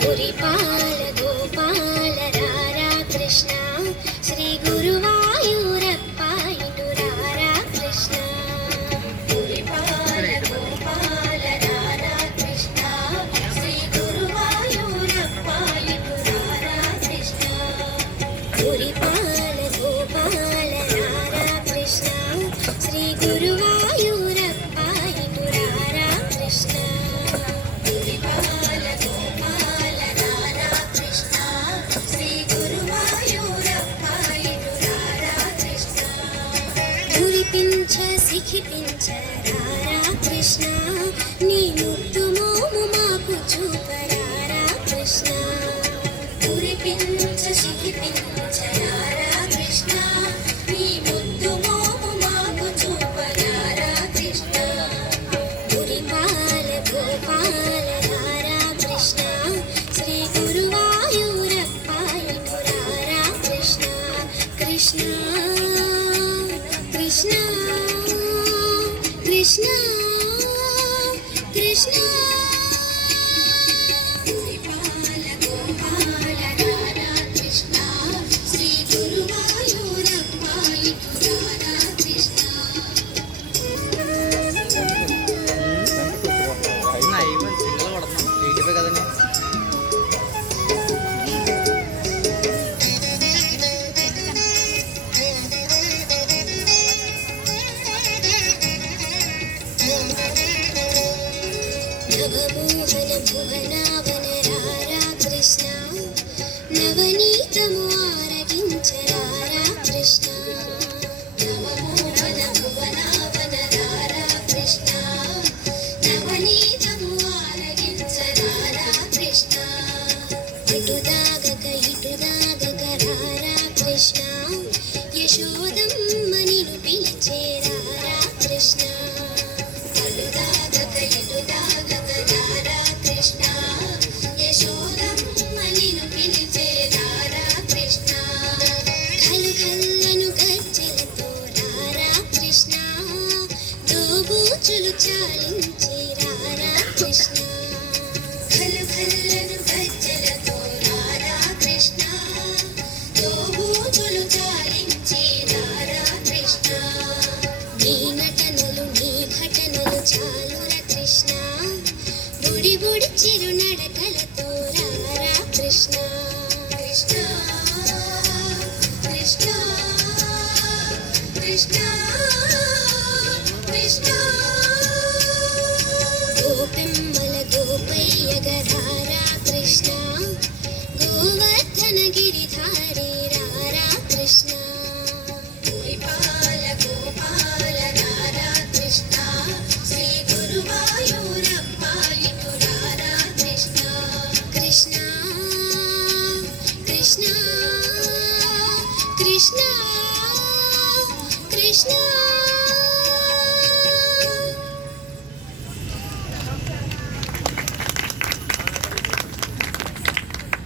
పురిపాల గోపాల రారా కృష్ణ శ్రీ గురువాయూరప్ప ఇటు రారా కృష్ణ. పురిపాల గోపాల రారా కృష్ణ శ్రీ గురువాయూరప్ప ఇటు రారా కృష్ణ. పురిపాల గోపాల రారా కృష్ణ శ్రీ గురువాయూరప్ప ఇటు రారా కృష్ణ. మురిపించ సిఖిపించ రారా కృష్ణ నీ ముద్దు మోము మాకు చూపరారా కృష్ణ. మురిపించ సిఖిపించ రారా కృష్ణ నీ ముద్దు మోము మాకు చూపరారా కృష్ణ. మురిపాల గోపాల రారా కృష్ణ శ్రీ గురువాయూరప్ప ఇటు రారా కృష్ణ. కృష్ణ కృష్ణ కృష్ణ కృష్ణ. పురిపాల గోపాల రారా కృష్ణ శ్రీ గురువాయూరప్ప ఇటు రారా కృష్ణ. నవమోహన భువనావన రారా కృష్ణ నవనీతము ఆరగించ రారా కృష్ణ. నవమోహన భువనావన రారా కృష్ణ నవనీతము ఆరగించ రారా కృష్ణ. ఇటుదాగక ఇటుదాగక రారా కృష్ణ యశోదమ్మ నిన్ను పిలిచే రారా కృష్ణ. అటుదాగక ఇటుదాగక రారా కృష్ణ యశోదమ్మ నిన్ను పిలిచే రారా కృష్ణ. కలు కల్లను గజ్జలతో రారా కృష్ణ దోబూచులు చాలించి రారా కృష్ణ. కలు కల్లను గజ్జలతో రారా కృష్ణ దోబూచులు చాలించి రారా కృష్ణ. నీ నటనలు నీ ఘటనలు చాలురా కృష్ణ బుడి బుడి చిరు నడకలతో రారా కృష్ణ. కృష్ణ కృష్ణ కృష్ణ కృష్ణ. గోపెమ్మల గోపయ్యగ రారా కృష్ణ గోవర్ధన గిరిధారి రారా కృష్ణ. పురిపాల గోపాల రారా కృష్ణ శ్రీ గురువాయూరప్ప ఇటు రారా కృష్ణ. కృష్ణ కృష్ణ కృష్ణ కృష్ణ.